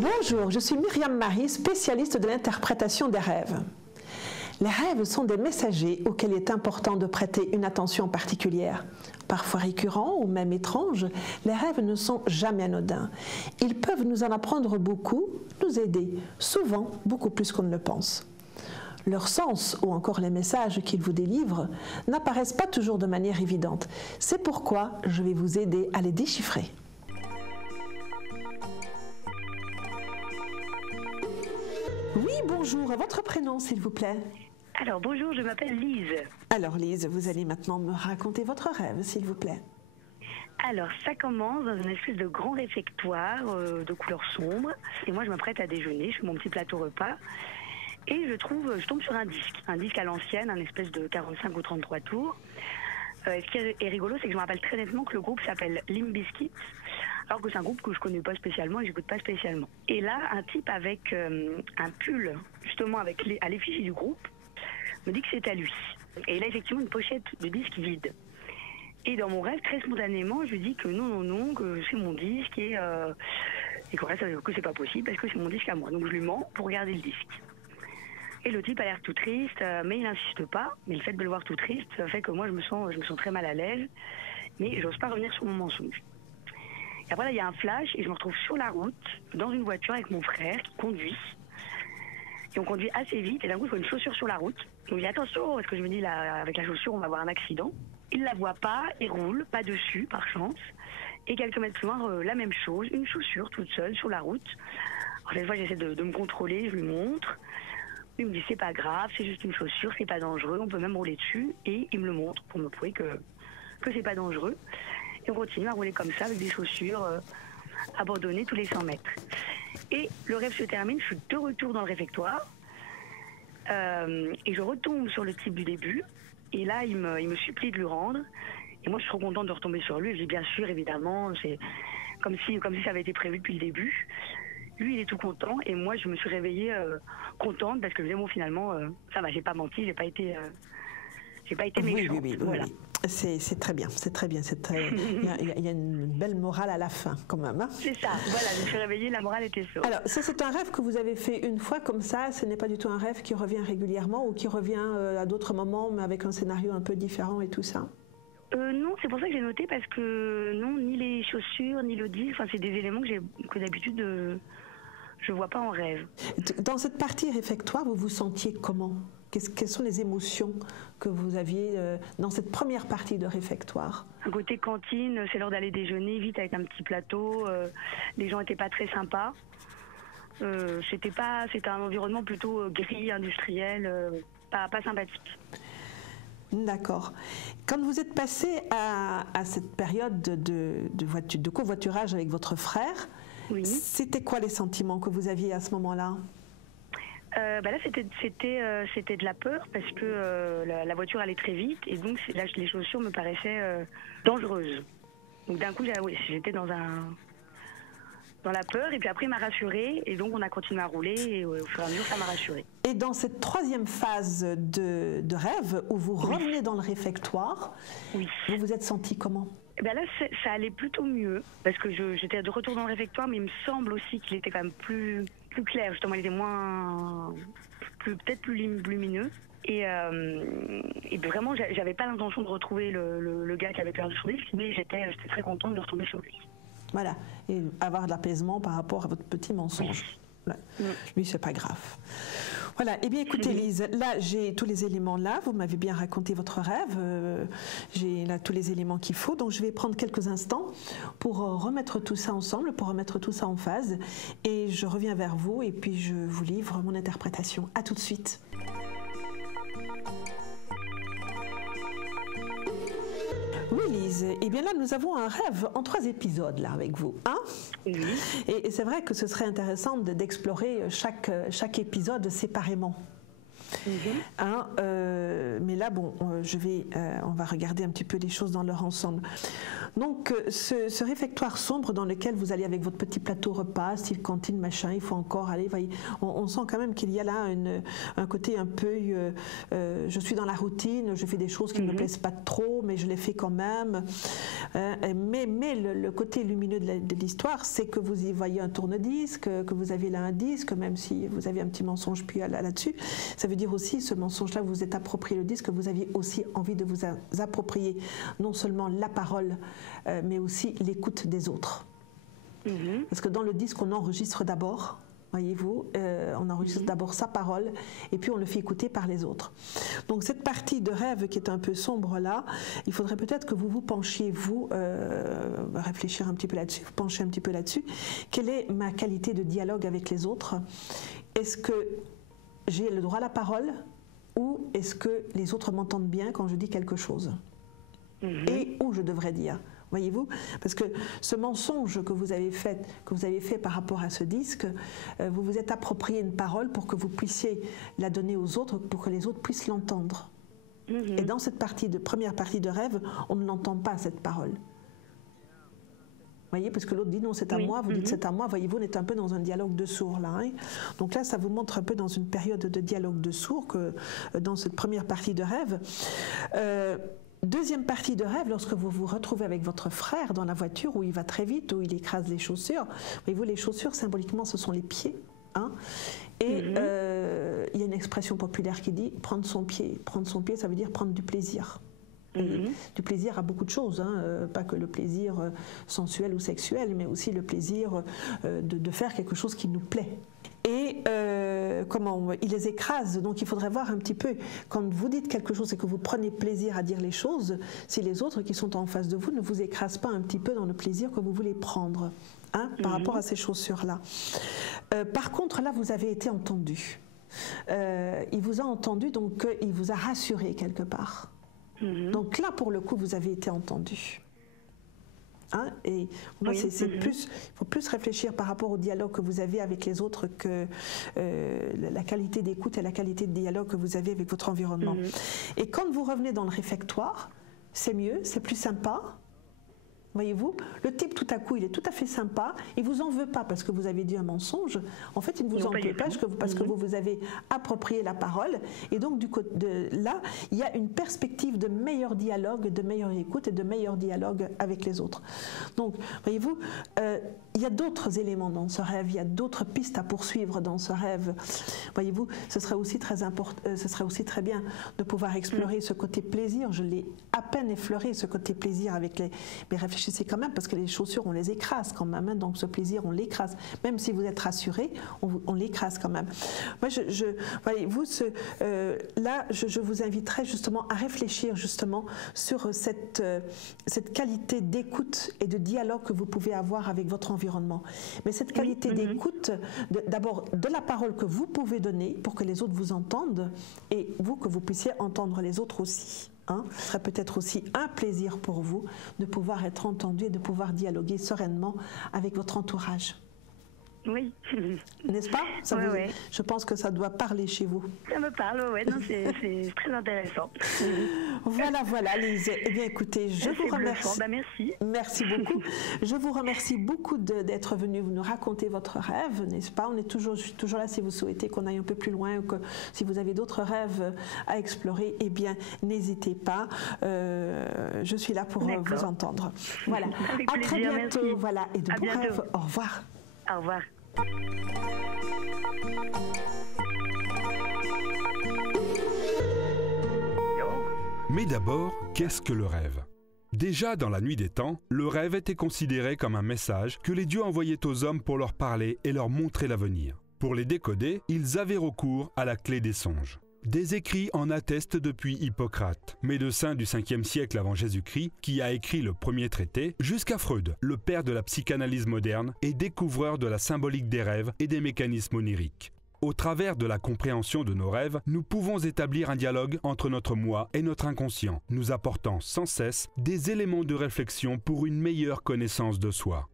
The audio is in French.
Bonjour, je suis Myriam Marie, spécialiste de l'interprétation des rêves. Les rêves sont des messagers auxquels il est important de prêter une attention particulière. Parfois récurrents ou même étranges, les rêves ne sont jamais anodins. Ils peuvent nous en apprendre beaucoup, nous aider, souvent beaucoup plus qu'on ne le pense. Leur sens ou encore les messages qu'ils vous délivrent n'apparaissent pas toujours de manière évidente. C'est pourquoi je vais vous aider à les déchiffrer. Oui, bonjour. Votre prénom, s'il vous plaît? Alors, bonjour, je m'appelle Lise. Alors, Lise, vous allez maintenant me raconter votre rêve, s'il vous plaît. Alors, ça commence dans une espèce de grand réfectoire de couleur sombre. Et moi, je m'apprête à déjeuner, je fais mon petit plateau repas. Et je tombe sur un disque à l'ancienne, un espèce de 45 ou 33 tours. Ce qui est rigolo, c'est que je me rappelle très nettement que le groupe s'appelle Limp Bizkit, alors que c'est un groupe que je connais pas spécialement et que j'écoute pas spécialement. Et là, un type avec un pull, justement à l'effigie du groupe, me dit que c'est à lui. Et il a effectivement une pochette de disque vide. Et dans mon rêve, très spontanément, je lui dis que non, que c'est mon disque et que c'est pas possible parce que c'est mon disque à moi. Donc je lui mens pour garder le disque. Et le type a l'air tout triste, mais il n'insiste pas. Mais le fait de le voir tout triste fait que moi, je me sens très mal à l'aise. Mais j'ose pas revenir sur mon mensonge. Et après, là, il y a un flash et je me retrouve sur la route, dans une voiture avec mon frère qui conduit. Et on conduit assez vite et d'un coup, il faut une chaussure sur la route. Donc, il dit attention, parce que je me dis, là, avec la chaussure, on va avoir un accident. Il ne la voit pas, il roule, pas dessus, par chance. Et quelques mètres plus loin, la même chose, une chaussure toute seule sur la route. Alors, cette fois, j'essaie de me contrôler, je lui montre. Il me dit c'est pas grave, c'est juste une chaussure, c'est pas dangereux, on peut même rouler dessus. Et il me le montre pour me prouver que c'est pas dangereux. Et on continue à rouler comme ça avec des chaussures abandonnées tous les 100 mètres. Et le rêve se termine, je suis de retour dans le réfectoire. Et je retombe sur le type du début. Et là, il me supplie de lui rendre. Et moi, je suis trop contente de retomber sur lui. Je dis bien sûr, évidemment, c'est comme si ça avait été prévu depuis le début. Lui, il est tout content et moi, je me suis réveillée contente parce que bon, finalement, ça va, j'ai pas menti, j'ai pas été méchante. Oui. Voilà. C'est très bien, c'est très bien. Il y a une belle morale à la fin, quand même. Hein. C'est ça, voilà, je me suis réveillée, la morale était sauve. Alors, ça, c'est un rêve que vous avez fait une fois comme ça, ce n'est pas du tout un rêve qui revient régulièrement ou qui revient à d'autres moments, mais avec un scénario un peu différent et tout ça? Non, c'est pour ça que j'ai noté parce que non, ni les chaussures, ni le disque, c'est des éléments que d'habitude je vois pas en rêve. Dans cette partie réfectoire, vous vous sentiez comment? Quelles sont les émotions que vous aviez dans cette première partie de réfectoire? Un côté cantine, c'est l'heure d'aller déjeuner, vite avec un petit plateau. Les gens n'étaient pas très sympas. C'était un environnement plutôt gris, industriel, pas sympathique. D'accord. Quand vous êtes passé à cette période de covoiturage avec votre frère, oui. C'était quoi les sentiments que vous aviez à ce moment-là? Là, c'était de la peur parce que la voiture allait très vite et donc là, les chaussures me paraissaient dangereuses. Donc d'un coup, j'étais dans la peur et puis après, il m'a rassurée et donc on a continué à rouler et au fur et à mesure, ça m'a rassurée. Et dans cette troisième phase de rêve où vous revenez dans le réfectoire, vous vous êtes senti comment? Là, ça allait plutôt mieux parce que j'étais de retour dans le réfectoire, mais il me semble aussi qu'il était quand même plus clair. Justement, il était peut-être plus lumineux. Et vraiment, j'avais pas l'intention de retrouver le gars qui avait perdu son disque, mais j'étais très contente de retomber sur lui. Voilà, et avoir de l'apaisement par rapport à votre petit mensonge. Lui, c'est pas grave. Voilà, eh bien écoutez Lise, là j'ai tous les éléments là, vous m'avez bien raconté votre rêve, j'ai là tous les éléments qu'il faut, donc je vais prendre quelques instants pour remettre tout ça ensemble, pour remettre tout ça en phase, et je reviens vers vous et puis je vous livre mon interprétation. À tout de suite. Oui Lise, et bien là nous avons un rêve en 3 épisodes là avec vous, hein? Oui. Et c'est vrai que ce serait intéressant d'explorer chaque épisode séparément. Mais là, bon, on va regarder un petit peu les choses dans leur ensemble. Donc, ce réfectoire sombre dans lequel vous allez avec votre petit plateau repas, style cantine, machin, il faut encore aller. Voyez, on sent quand même qu'il y a là un côté un peu, je suis dans la routine, je fais des choses qui ne me plaisent pas trop, mais je les fais quand même. Mais le côté lumineux de l'histoire, c'est que vous y voyez un tourne-disque, que vous avez là un disque, même si vous avez un petit mensonge puis là-dessus. Ça veut dire aussi, ce mensonge-là, vous vous êtes approprié le disque, vous aviez aussi envie de vous approprier non seulement la parole, mais aussi l'écoute des autres. Parce que dans le disque, on enregistre d'abord, voyez-vous, on enregistre d'abord sa parole et puis on le fait écouter par les autres. Donc cette partie de rêve qui est un peu sombre là, il faudrait peut-être que vous vous penchiez, réfléchir un petit peu là-dessus, vous penchez un petit peu là-dessus. Quelle est ma qualité de dialogue avec les autres? Est-ce que j'ai le droit à la parole ou est-ce que les autres m'entendent bien quand je dis quelque chose? Et où je devrais dire? Voyez-vous, parce que ce mensonge que vous avez fait par rapport à ce disque, vous vous êtes approprié une parole pour que vous puissiez la donner aux autres, pour que les autres puissent l'entendre. Et dans cette première partie de rêve, on ne l'entend pas, cette parole. Voyez, parce que l'autre dit non, c'est à moi, vous dites c'est à moi. Voyez-vous, on est un peu dans un dialogue de sourds là. Donc là, ça vous montre un peu dans une période de dialogue de sourds que dans cette première partie de rêve. Deuxième partie de rêve, lorsque vous vous retrouvez avec votre frère dans la voiture où il va très vite, où il écrase les chaussures. Voyez-vous, les chaussures, symboliquement, ce sont les pieds. Et il y a une expression populaire qui dit prendre son pied. Prendre son pied, ça veut dire prendre du plaisir. Du plaisir à beaucoup de choses, pas que le plaisir sensuel ou sexuel, mais aussi le plaisir de faire quelque chose qui nous plaît. Et il les écrase, donc il faudrait voir un petit peu, quand vous dites quelque chose et que vous prenez plaisir à dire les choses, si les autres qui sont en face de vous ne vous écrasent pas un petit peu dans le plaisir que vous voulez prendre, par rapport à ces chaussures-là. Par contre, là, vous avez été entendu. Il vous a entendu, donc il vous a rassuré quelque part. Donc là, pour le coup, vous avez été entendu. Et moi, il faut plus réfléchir par rapport au dialogue que vous avez avec les autres que la qualité d'écoute et la qualité de dialogue que vous avez avec votre environnement. Et quand vous revenez dans le réfectoire, c'est mieux, c'est plus sympa. Voyez-vous, le type tout à coup, il est tout à fait sympa, il ne vous en veut pas parce que vous avez dit un mensonge, en fait il ne vous en veut pas parce que vous avez approprié la parole, et donc du côté de là, il y a une perspective de meilleur dialogue, de meilleure écoute et de meilleur dialogue avec les autres. Donc, voyez-vous, il y a d'autres éléments dans ce rêve, il y a d'autres pistes à poursuivre dans ce rêve. Voyez-vous, ce serait aussi très important, ce serait aussi très bien de pouvoir explorer ce côté plaisir. Je l'ai à peine effleuré, ce côté plaisir avec les... Mais réfléchissez quand même, parce que les chaussures, on les écrase quand même, donc ce plaisir, on l'écrase. Même si vous êtes rassuré, on l'écrase quand même. Moi, voyez-vous, là, je vous inviterais justement à réfléchir justement sur cette qualité d'écoute et de dialogue que vous pouvez avoir avec votre environnement. Mais cette qualité d'écoute, d'abord de la parole que vous pouvez donner pour que les autres vous entendent, et vous, que vous puissiez entendre les autres aussi. Ce serait peut-être aussi un plaisir pour vous de pouvoir être entendu et de pouvoir dialoguer sereinement avec votre entourage. Oui. N'est-ce pas? Je pense que ça doit parler chez vous. Ça me parle, non, c'est très intéressant. Voilà, Lise. Eh bien, écoutez, je vous remercie. Merci. Merci beaucoup. Je vous remercie beaucoup d'être venu nous raconter votre rêve, n'est-ce pas? On est toujours là si vous souhaitez qu'on aille un peu plus loin, ou que si vous avez d'autres rêves à explorer, eh bien, n'hésitez pas. Je suis là pour vous entendre. Voilà. Avec plaisir, très bientôt. Merci. Voilà. Et de bons rêves. Au revoir. Au revoir. Mais d'abord, qu'est-ce que le rêve? Déjà dans la nuit des temps, le rêve était considéré comme un message que les dieux envoyaient aux hommes pour leur parler et leur montrer l'avenir. Pour les décoder, ils avaient recours à la clé des songes. Des écrits en attestent depuis Hippocrate, médecin du 5e siècle avant Jésus-Christ, qui a écrit le premier traité, jusqu'à Freud, le père de la psychanalyse moderne et découvreur de la symbolique des rêves et des mécanismes oniriques. Au travers de la compréhension de nos rêves, nous pouvons établir un dialogue entre notre moi et notre inconscient, nous apportant sans cesse des éléments de réflexion pour une meilleure connaissance de soi.